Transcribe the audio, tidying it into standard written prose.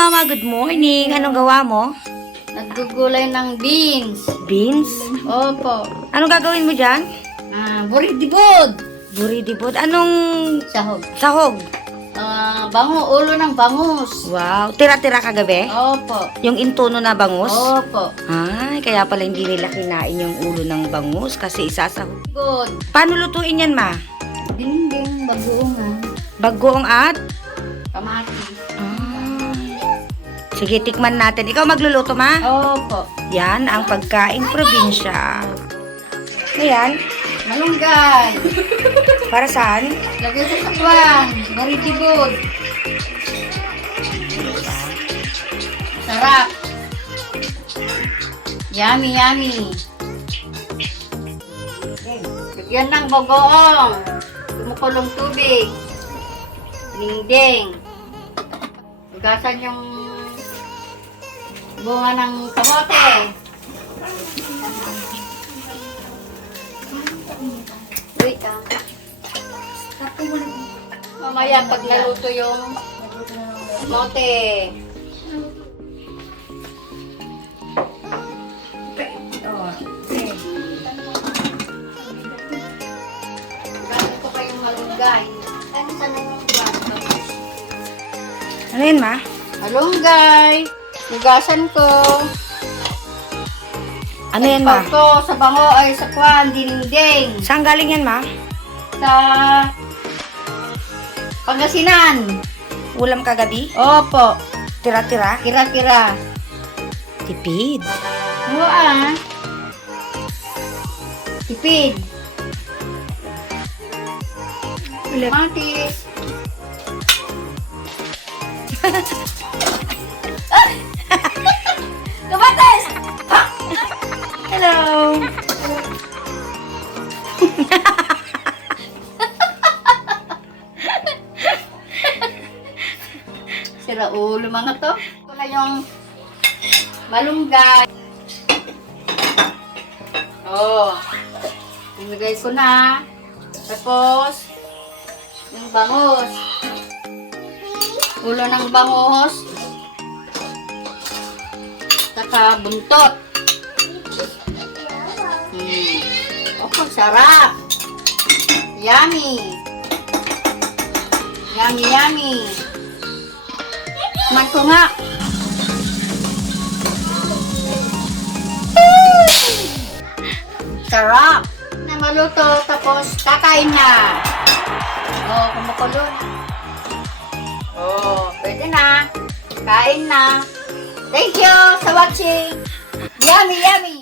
Mama, good morning. Anong gawa mo? Naggugulay ng beans. Beans? Opo. Anong gagawin mo dyan? Buridibod. Buridibod. Anong Sahog. sahog? Ulo ng bangus. Wow. Tira-tira kagabi? Opo. Yung intono na bangus? Opo. Ay, kaya pala hindi nila kinain yung ulo ng bangus kasi isasahog. Good. Paano lutuin yan, Ma? Dinding bagoongan. Bagoong at? Kamatis. Sige, tikman natin. Ikaw magluluto, Ma? Opo. Yan ang pagkain probinsya. Ano yan? Malunggay. Para saan? Lagay sa sakwan. Buridibod. Sarap. Yummy, yummy. Lagyan ng bagoong. Kumukulong tubig. Dingding. Hugasan yung bunga ng kamote. Wait ah. Mamaya pag naluto yung kamote. Gamit ko pa yung malunggay. Ano sana yung bangus? Ano yan, Ma? Malunggay. Hugasan ko. Ano yan, Ma? Pag ko sa bango ay sa kwan, dinding. Saan galing yan, Ma? Sa Pangasinan. Ulam kagabi? Opo. Tira-tira? Kira-kira. Tipid. Oo ah. Tipid. Matis. Kamatis! Hello! Sira ulo mga to. Ito na yung malunggay. Oh. Ilagay ko na. Tapos, yung bangus. Ulo ng bangus. Saka buntot. Oh, sarap. Yummy. Yummy, yummy. Man ko nga. Sarap. Na maluto, tapos kakain na. Oh, kumukulo na. Oh, pwede na. Kain na. Thank you sa watching. Yummy, yummy.